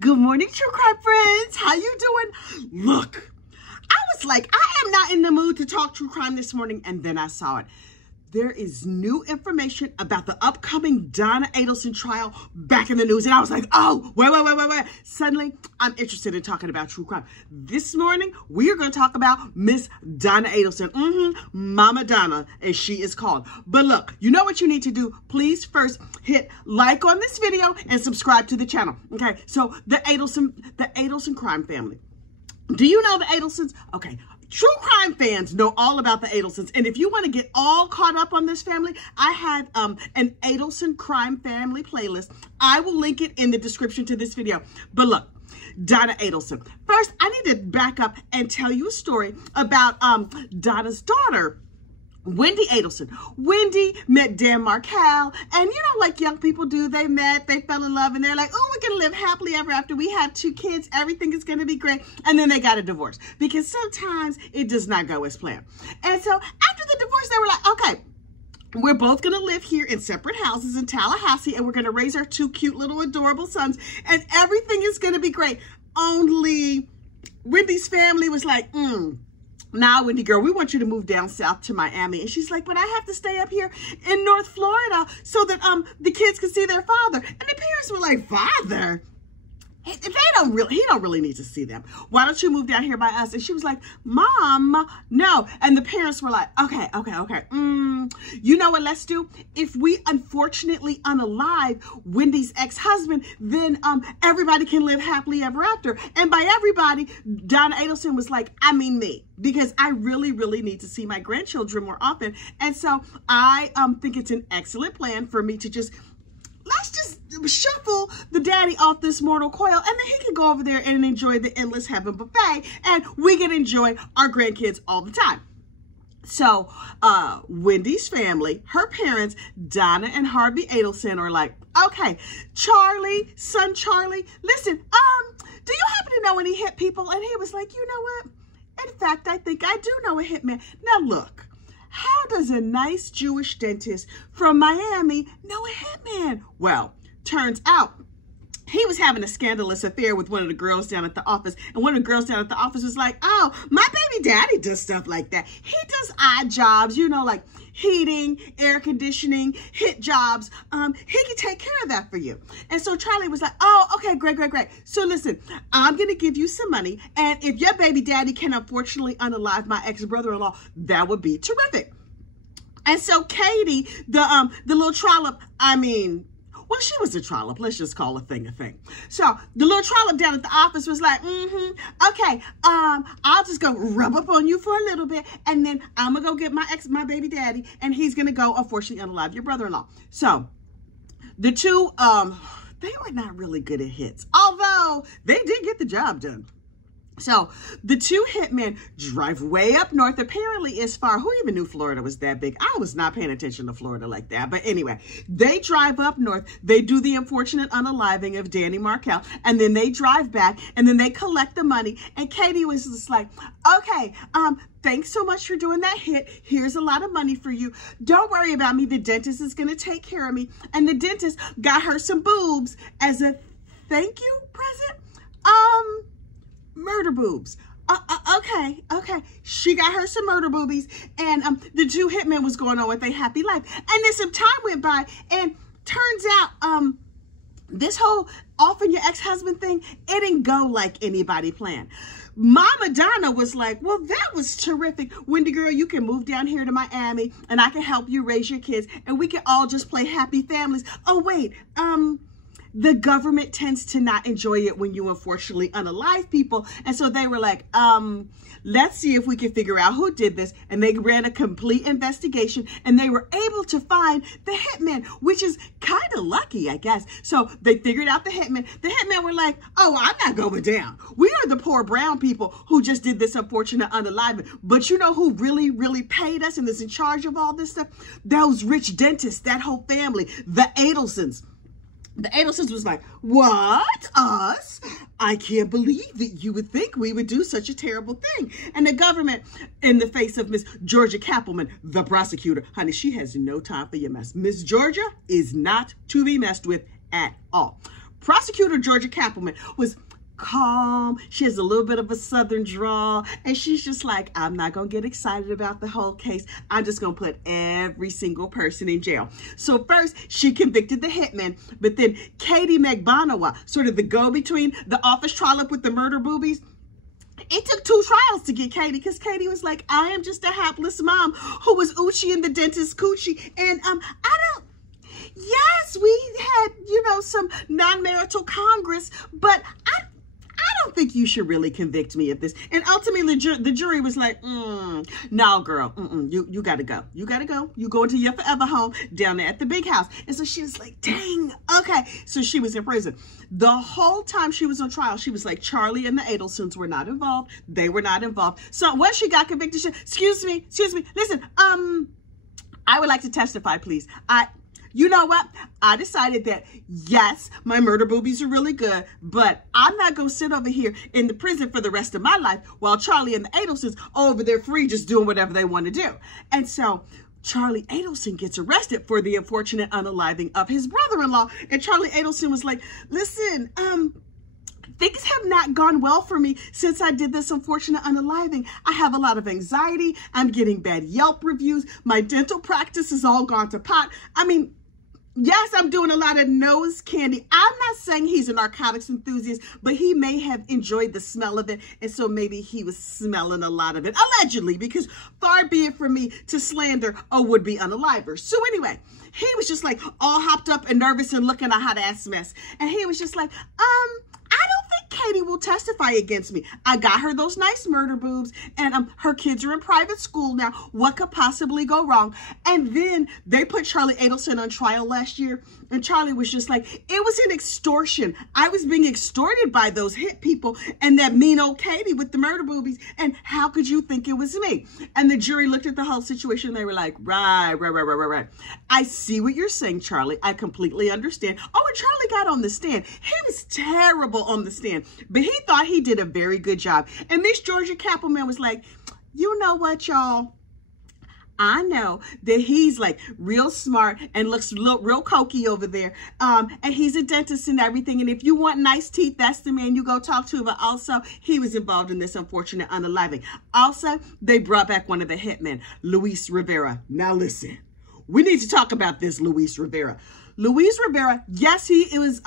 Good morning, true crime friends. How you doing? Look, I was like, I am not in the mood to talk true crime this morning, and then I saw it. There is new information about the upcoming Donna Adelson trial back in the news. And I was like, oh, wait. Suddenly, I'm interested in talking about true crime. This morning, we are going to talk about Miss Donna Adelson. Mama Donna, as she is called. But look, you know what you need to do? Please first hit like on this video and subscribe to the channel. Okay, so the Adelson crime family. Do you know the Adelsons? Okay. True crime fans know all about the Adelsons. And if you want to get all caught up on this family, I have an Adelson crime family playlist. I will link it in the description to this video. But look, Donna Adelson. First, I need to back up and tell you a story about Donna's daughter, Wendy Adelson. Wendy met Dan Markel, and you know, like young people do, they met, they fell in love, and they're like, oh, we're going to live happily ever after. We have 2 kids. Everything is going to be great. And then they got a divorce because sometimes it does not go as planned. And so after the divorce, they were like, okay, we're both going to live here in separate houses in Tallahassee, and we're going to raise our 2 cute little adorable sons, and everything is going to be great. Only Wendy's family was like, Now, Wendy girl, we want you to move down south to Miami. And she's like, but I have to stay up here in North Florida so that the kids can see their father. And the parents were like, father? He don't really need to see them. Why don't you move down here by us? And she was like, Mom, no. And the parents were like, okay. You know what let's do? If we unfortunately unalive Wendy's ex-husband, then everybody can live happily ever after. And by everybody, Donna Adelson was like, I mean me, because I really need to see my grandchildren more often. And so I think it's an excellent plan for me to let's just shuffle the daddy off this mortal coil, and then he can go over there and enjoy the endless heaven buffet, and we can enjoy our grandkids all the time. So Wendy's family, her parents, Donna and Harvey Adelson, are like, okay, Charlie, son Charlie, listen, do you happen to know any hit people? And he was like, you know what? In fact, I think I do know a hitman. Now look, how does a nice Jewish dentist from Miami know a hitman? Well, turns out he was having a scandalous affair with one of the girls down at the office. And one of the girls down at the office was like, oh, my baby daddy does stuff like that. He does odd jobs, you know, like heating, air conditioning, hit jobs. He can take care of that for you. And so Charlie was like, oh, okay, great. So listen, I'm going to give you some money. And if your baby daddy can unfortunately unalive my ex-brother-in-law, that would be terrific. And so Katie, the little trollop, well, she was a trollop. Let's just call a thing a thing. So the little trollop down at the office was like, okay, I'll just go rub up on you for a little bit, and then I'm gonna go get my baby daddy, and he's gonna go, unfortunately, unalive your brother-in-law. So the two, they were not really good at hits, although they did get the job done. So the 2 hitmen drive way up north, apparently as far, who even knew Florida was that big? I was not paying attention to Florida like that. But anyway, they drive up north, they do the unfortunate unaliving of Danny Markel, and then they drive back, and then they collect the money. And Katie was just like, okay, thanks so much for doing that hit. Here's a lot of money for you. Don't worry about me. The dentist is going to take care of me. And the dentist got her some boobs as a thank you present. Murder boobs. Okay. She got her some murder boobies, and the 2 hitmen was going on with a happy life. And then some time went by, and turns out this whole offing your ex-husband thing, it didn't go like anybody planned. Mama Donna was like, well, that was terrific. Wendy girl, you can move down here to Miami, and I can help you raise your kids, and we can all just play happy families. Oh, wait, the government tends to not enjoy it when you unfortunately unalive people. And so they were like, let's see if we can figure out who did this. And they ran a complete investigation, and they were able to find the hitman, which is kind of lucky, I guess. So they figured out the hitman. The hitmen were like, oh, I'm not going down. We are the poor brown people who just did this unfortunate unaliving. But you know who really paid us and is in charge of all this stuff? Those rich dentists, that whole family, the Adelsons. The Adelsons was like, what? Us? I can't believe that you would think we would do such a terrible thing. And the government, in the face of Miss Georgia Kappelman, the prosecutor, honey, she has no time for your mess. Miss Georgia is not to be messed with at all. Prosecutor Georgia Kappelman was calm. She has a little bit of a southern drawl, and she's just like, I'm not gonna get excited about the whole case. I'm just gonna put every single person in jail. So first she convicted the hitman, but then Katie McBonawa, sort of the go-between, the office trollop with the murder boobies, it took 2 trials to get Katie, because Katie was like, I am just a hapless mom who was Oochie in the dentist coochie, and yes, we had, you know, some non-marital Congress, but I don't think you should really convict me of this. And ultimately, the jury was like, no, girl, you gotta go. You gotta go. You go into your forever home down there at the big house. And so she was like, dang, okay. So she was in prison. The whole time she was on trial, she was like, Charlie and the Adelsons were not involved. They were not involved. So when she got convicted, she, excuse me, listen, I would like to testify, please. You know what? I decided that, yes, my murder boobies are really good, but I'm not going to sit over here in the prison for the rest of my life while Charlie and the Adelsons are over there free just doing whatever they want to do. And so Charlie Adelson gets arrested for the unfortunate unaliving of his brother-in-law. And Charlie Adelson was like, listen, things have not gone well for me since I did this unfortunate unaliving. I have a lot of anxiety. I'm getting bad Yelp reviews. My dental practice is all gone to pot. I mean, yes, I'm doing a lot of nose candy. I'm not saying he's a narcotics enthusiast, but he may have enjoyed the smell of it. And so maybe he was smelling a lot of it, allegedly, because far be it from me to slander a would-be unaliver. So anyway, he was just like all hopped up and nervous and looking a hot ass mess. And he was just like, I don't think Katie will testify against me. I got her those nice murder boobs, and her kids are in private school now. What could possibly go wrong? And then they put Charlie Adelson on trial last year, and Charlie was just like, it was an extortion. I was being extorted by those hit people and that mean old Katie with the murder boobies, and how could you think it was me? And the jury looked at the whole situation, and they were like, right. I see what you're saying, Charlie. I completely understand. Oh, and Charlie got on the stand. He was terrible on the stand, but he thought he did a very good job. And this Georgia Kappelman was like, you know what, y'all? I know that he's like real smart and looks real cokey over there. And he's a dentist and everything. And if you want nice teeth, that's the man you go talk to. But also, he was involved in this unfortunate unaliving. Also, they brought back one of the hitmen, Luis Rivera. Now listen, we need to talk about this Luis Rivera. Luis Rivera, yes, he was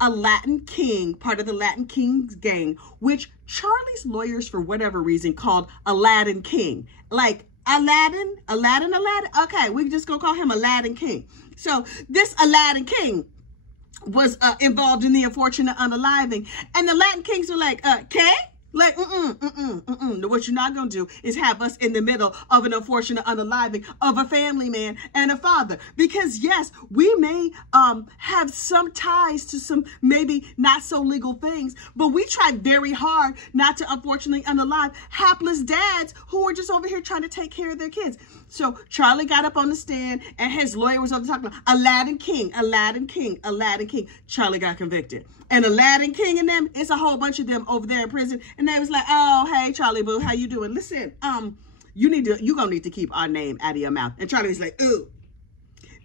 a Latin king, part of the Latin Kings gang, which Charlie's lawyers, for whatever reason, called Aladdin King. Like, Aladdin? Okay, we just gonna call him Aladdin King. So this Aladdin King was involved in the unfortunate unaliving, and the Latin Kings were like, okay? Like, what you're not gonna do is have us in the middle of an unfortunate unaliving of a family man and a father. Because yes, we may have some ties to some maybe not so legal things, but we tried very hard not to unfortunately unalive hapless dads who were just over here trying to take care of their kids. So Charlie got up on the stand, and his lawyer was over talking about Aladdin King. Charlie got convicted. And Aladdin King and them, it's a whole bunch of them over there in prison. And they was like, oh, hey, Charlie Boo, how you doing? Listen, you're gonna need to keep our name out of your mouth. And Charlie was like, ooh,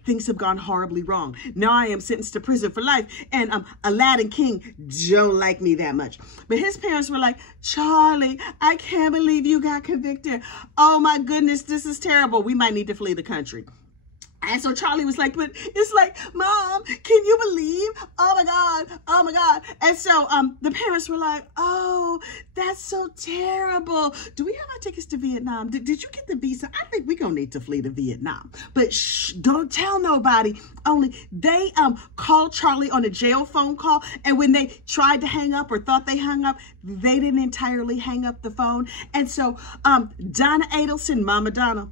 things have gone horribly wrong. Now I am sentenced to prison for life. And Aladdin King don't like me that much. But his parents were like, Charlie, I can't believe you got convicted. Oh my goodness, this is terrible. We might need to flee the country. And so Charlie was like, but it's like, Mom, can you believe? Oh my God. And so the parents were like, oh, that's so terrible. Do we have our tickets to Vietnam? Did you get the visa? I think we're going to need to flee to Vietnam. But shh, don't tell nobody. Only they called Charlie on a jail phone call. And when they tried to hang up or thought they hung up, they didn't entirely hang up the phone. And so Donna Adelson, Mama Donna,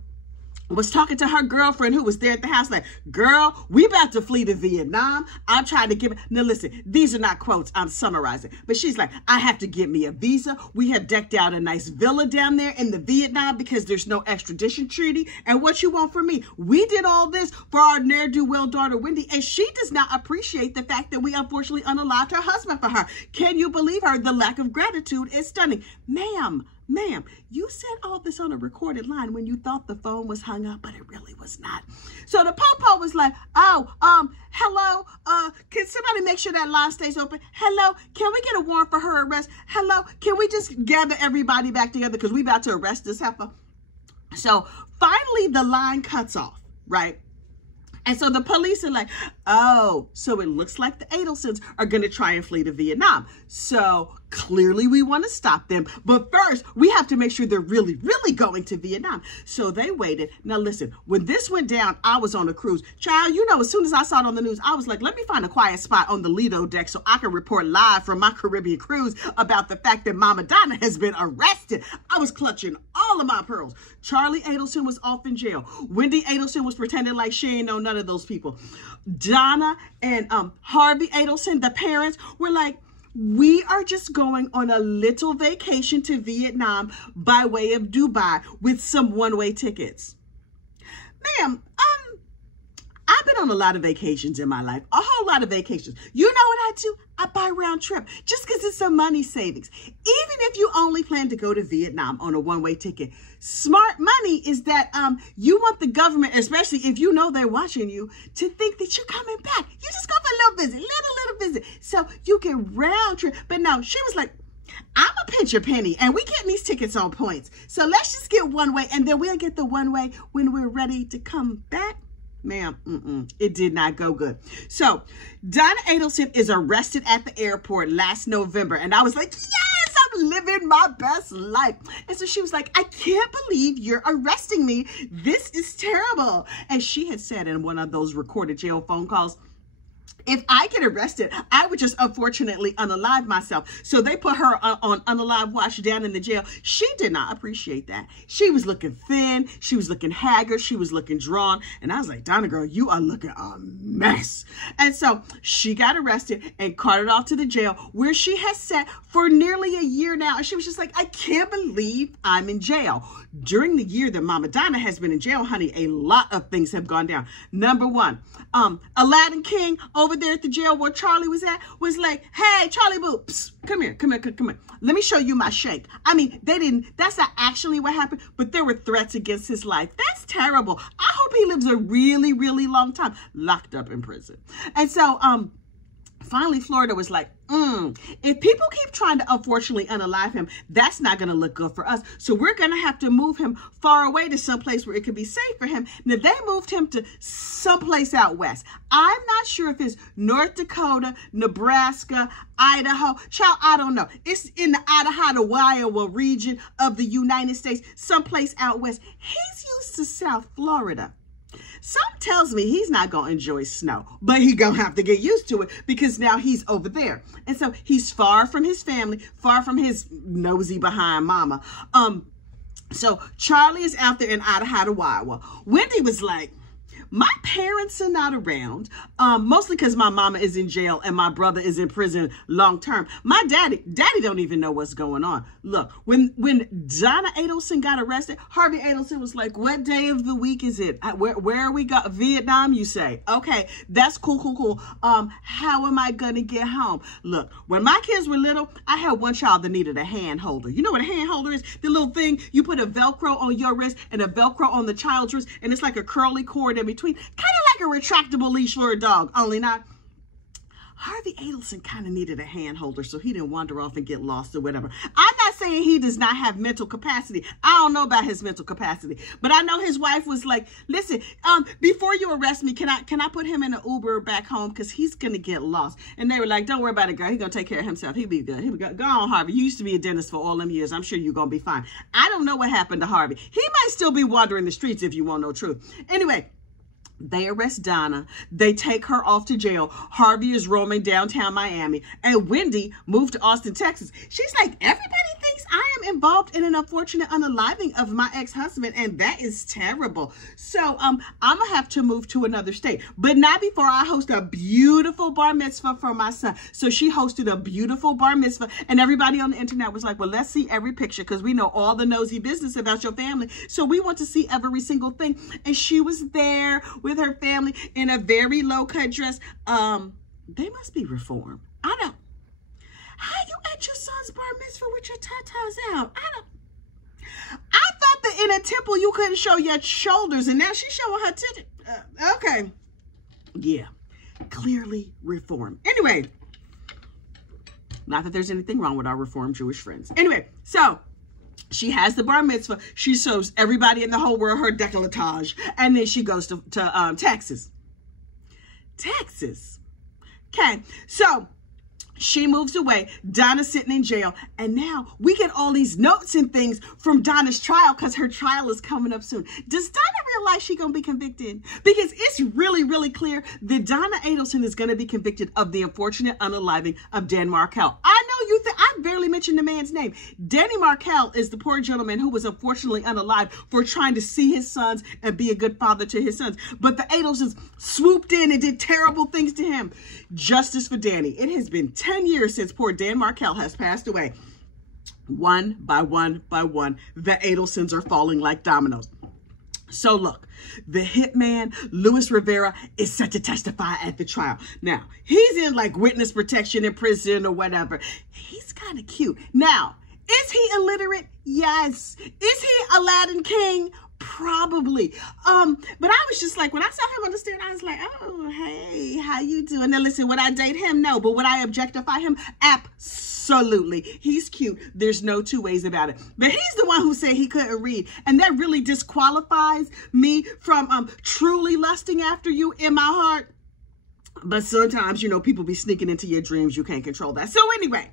was talking to her girlfriend who was there at the house like, girl, we about to flee to Vietnam. I'm trying to give it. Now listen, these are not quotes. I'm summarizing. But she's like, I have to get me a visa. We have decked out a nice villa down there in the Vietnam because there's no extradition treaty. And what you want from me? We did all this for our ne'er-do-well daughter, Wendy. And she does not appreciate the fact that we unfortunately unalived her husband for her. Can you believe her? The lack of gratitude is stunning. Ma'am, Ma'am, you said all this on a recorded line when you thought the phone was hung up, but it really was not. So the po-po was like, oh, hello, can somebody make sure that line stays open? Hello, can we get a warrant for her arrest? Hello, can we just gather everybody back together because we about to arrest this heifer? So finally the line cuts off, right? And so the police are like, oh, so it looks like the Adelsons are going to try and flee to Vietnam. So clearly we want to stop them. But first, we have to make sure they're really, really going to Vietnam. So they waited. Now, listen, when this went down, I was on a cruise. Child, you know, as soon as I saw it on the news, I was like, let me find a quiet spot on the Lido deck so I can report live from my Caribbean cruise about the fact that Mama Donna has been arrested. I was clutching all of my pearls. Charlie Adelson was off in jail. Wendy Adelson was pretending like she ain't know none of those people. Donna and Harvey Adelson, the parents, were like, we are just going on a little vacation to Vietnam by way of Dubai with some one-way tickets. Ma'am, I've been on a lot of vacations in my life, a whole lot of vacations. You know what I do? I buy round trip just because it's some money savings. Even if you only plan to go to Vietnam on a one-way ticket, smart money is that you want the government, especially if you know they're watching you, to think that you're coming back. You just go for a little visit, little visit. So you get round trip. But no, she was like, I'm a pinch a penny and we getting these tickets on points. So let's just get one way and then we'll get the one way when we're ready to come back. Ma'am, it did not go good. So Donna Adelson is arrested at the airport last November. And I was like, yes, I'm living my best life. And so she was like, I can't believe you're arresting me. This is terrible. And she had said in one of those recorded jail phone calls, if I get arrested, I would just unfortunately unalive myself. So they put her on unalive watch down in the jail. She did not appreciate that. She was looking thin. She was looking haggard. She was looking drawn. And I was like, Donna girl, you are looking a mess. And so she got arrested and carted off to the jail where she has sat for nearly a year now. And she was just like, I can't believe I'm in jail. During the year that Mama Donna has been in jail, honey, a lot of things have gone down. Number one, Aladdin King over there at the jail where Charlie was at was like, hey, Charlie Boo, psst, come here. Let me show you my shake. I mean, that's not actually what happened, but there were threats against his life. That's terrible. I hope he lives a really, really long time locked up in prison. And so, finally, Florida was like, if people keep trying to unfortunately unalive him, that's not going to look good for us. So we're going to have to move him far away to someplace where it could be safe for him. Now, they moved him to someplace out west. I'm not sure if it's North Dakota, Nebraska, Idaho. Child, I don't know. It's in the Idaho to Iowa region of the United States, someplace out west. He's used to South Florida. Something tells me he's not going to enjoy snow, but he's going to have to get used to it because now he's over there. And so he's far from his family, far from his nosy behind mama. So Charlie is out there in Idaho to Iowa. Wendy was like, my parents are not around, mostly because my mama is in jail and my brother is in prison long term. My daddy don't even know what's going on. Look, when Donna Adelson got arrested, Harvey Adelson was like, what day of the week is it? Where are we going? Vietnam, you say? Okay, that's cool. How am I going to get home? Look, when my kids were little, I had one child that needed a hand holder. You know what a hand holder is? The little thing, you put a Velcro on your wrist and a Velcro on the child's wrist, and it's like a curly cord in between. Kind of like a retractable leash for a dog, only not. Harvey Adelson kind of needed a hand holder so he didn't wander off and get lost or whatever. I'm not saying he does not have mental capacity. I don't know about his mental capacity, but I know his wife was like, listen, before you arrest me, can I put him in an Uber back home because he's going to get lost? And they were like, don't worry about it, girl. He's going to take care of himself. He'll be good. Go on, Harvey. You used to be a dentist for all them years. I'm sure you're going to be fine. I don't know what happened to Harvey. He might still be wandering the streets if you want no truth. Anyway, they arrest Donna. They take her off to jail. Harvey is roaming downtown Miami. And Wendy moved to Austin, Texas. She's like, everybody thinks I am involved in an unfortunate unaliving of my ex-husband. And that is terrible. So I'm going to have to move to another state. But not before I host a beautiful bar mitzvah for my son. So she hosted a beautiful bar mitzvah. And everybody on the internet was like, well, let's see every picture because we know all the nosy business about your family. So we want to see every single thing. And she was there with her family in a very low-cut dress. They must be reformed. I don't. How you at your son's bar mitzvah with your tatas out? I don't. in a temple, you couldn't show your shoulders, and now she's showing her titty. Okay. Yeah. Clearly reformed. Anyway, not that there's anything wrong with our reformed Jewish friends. Anyway, so she has the bar mitzvah. She shows everybody in the whole world her décolletage. And then she goes to Texas. Texas. Okay, so she moves away. Donna's sitting in jail. And now we get all these notes and things from Donna's trial because her trial is coming up soon. Does Donna realize she's going to be convicted? Because it's really, really clear that Donna Adelson is going to be convicted of the unfortunate unaliving of Dan Markel. I know you think I barely mentioned the man's name. Danny Markel is the poor gentleman who was unfortunately unalived for trying to see his sons and be a good father to his sons. But the Adelsons swooped in and did terrible things to him. Justice for Danny. It has been 10 years since poor Dan Markel has passed away. One by one by one, the Adelsons are falling like dominoes. So look, the hitman, Luis Rivera, is set to testify at the trial. Now, he's in like witness protection in prison or whatever. He's kind of cute. Now, is he illiterate? Yes. Is he Aladdin King? Probably. But I was just like, when I saw him on the stand, I was like, oh, hey, how you doing? Now listen, would I date him? No. But would I objectify him? Absolutely. He's cute. There's no two ways about it. But he's the one who said he couldn't read. And that really disqualifies me from truly lusting after you in my heart. But sometimes, you know, people be sneaking into your dreams. You can't control that. So anyway,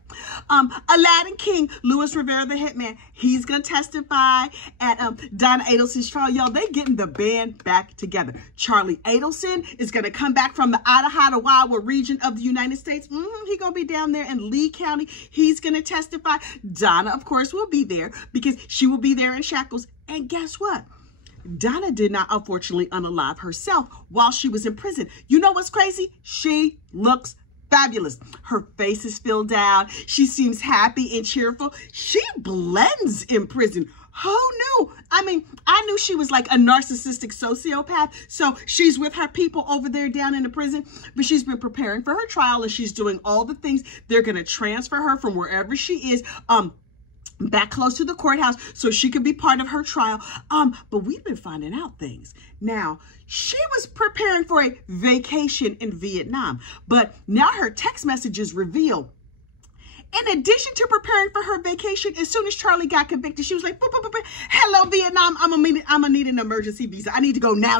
Aladdin King, Luis Rivera, the hitman, he's going to testify at Donna Adelson's trial. Y'all, they getting the band back together. Charlie Adelson is going to come back from the Idaho region of the United States. He's going to be down there in Lee County. He's going to testify. Donna, of course, will be there because she will be there in shackles. And guess what? Donna did not, unfortunately, unalive herself while she was in prison. You know what's crazy? She looks fabulous. Her face is filled out. She seems happy and cheerful. She blends in prison. Who knew? I mean, I knew she was like a narcissistic sociopath. So she's with her people over there down in the prison. But she's been preparing for her trial and she's doing all the things. They're going to transfer her from wherever she is back close to the courthouse so she could be part of her trial. But we've been finding out things. Now, she was preparing for a vacation in Vietnam, but now her text messages reveal, in addition to preparing for her vacation, as soon as Charlie got convicted, she was like, boop, boop, boop, boop. Hello, Vietnam, I'm gonna need an emergency visa. I need to go now.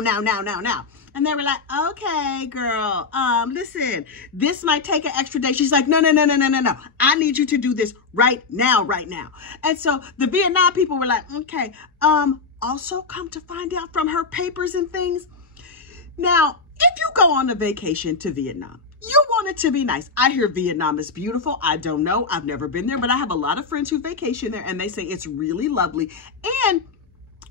And they were like, okay, girl, listen, this might take an extra day. She's like, no. I need you to do this right now. And so the Vietnam people were like, okay, also come to find out from her papers and things. Now, if you go on a vacation to Vietnam, you want it to be nice. I hear Vietnam is beautiful. I don't know. I've never been there, but I have a lot of friends who vacation there and they say it's really lovely. And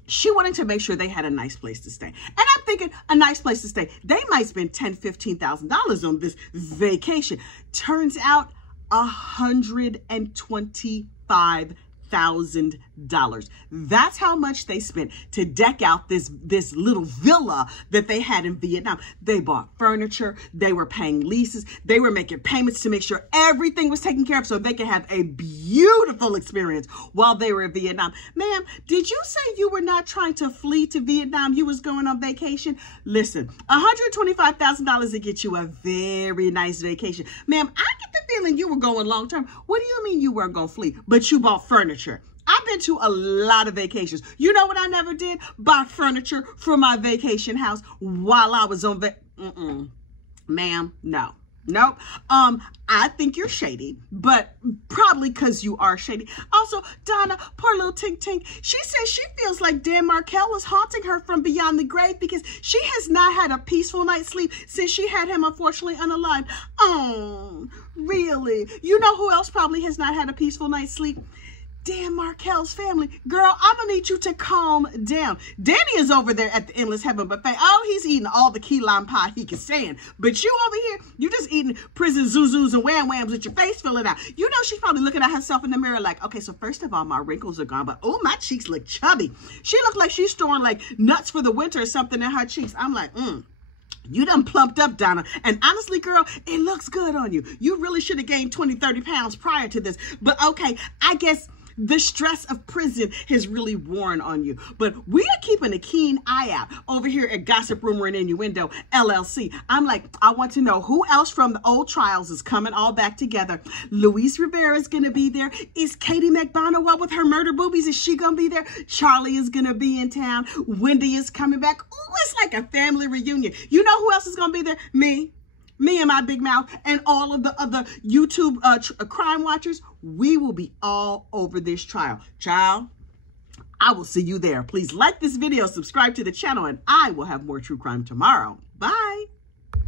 she wanted to make sure they had a nice place to stay. And I'm thinking a nice place to stay. They might spend $10,000, $15,000 on this vacation. Turns out $125,000. That's how much they spent to deck out this little villa that they had in Vietnam. They bought furniture. They were paying leases. They were making payments to make sure everything was taken care of so they could have a beautiful experience while they were in Vietnam. Ma'am, did you say you were not trying to flee to Vietnam? You was going on vacation? Listen, $125,000 to get you a very nice vacation. Ma'am, I get the feeling you were going long term. What do you mean you weren't going to flee, but you bought furniture? I've been to a lot of vacations. You know what I never did? Buy furniture for my vacation house while I was on Ma'am, no. Nope. I think you're shady, but probably because you are shady. Also, Donna, poor little Tink Tink, she says she feels like Dan Markel is haunting her from beyond the grave because she has not had a peaceful night's sleep since she had him unfortunately unalived. Oh, really? You know who else probably has not had a peaceful night's sleep? Dan Markel's family. Girl, I'm gonna need you to calm down. Danny is over there at the Endless Heaven Buffet. Oh, he's eating all the key lime pie he can stand. But you over here, you just eating prison zuzus and wham whams with your face filling out. You know she's probably looking at herself in the mirror like, okay, so first of all, my wrinkles are gone, but oh, my cheeks look chubby. She looks like she's storing like nuts for the winter or something in her cheeks. I'm like, you done plumped up, Donna. And honestly, girl, it looks good on you. You really should have gained 20, 30 pounds prior to this. But okay, I guess The stress of prison has really worn on you. But we are keeping a keen eye out over here at Gossip, Rumor, and Innuendo LLC. I'm like, I want to know who else from the old trials is coming all back together. Luis Rivera is going to be there. Is Katie McBonowell with her murder boobies? Is she going to be there? Charlie is going to be in town. Wendy is coming back. Ooh, it's like a family reunion. You know who else is going to be there? Me and my big mouth, and all of the other YouTube crime watchers. We will be all over this trial. Child, I will see you there. Please like this video, subscribe to the channel, and I will have more true crime tomorrow.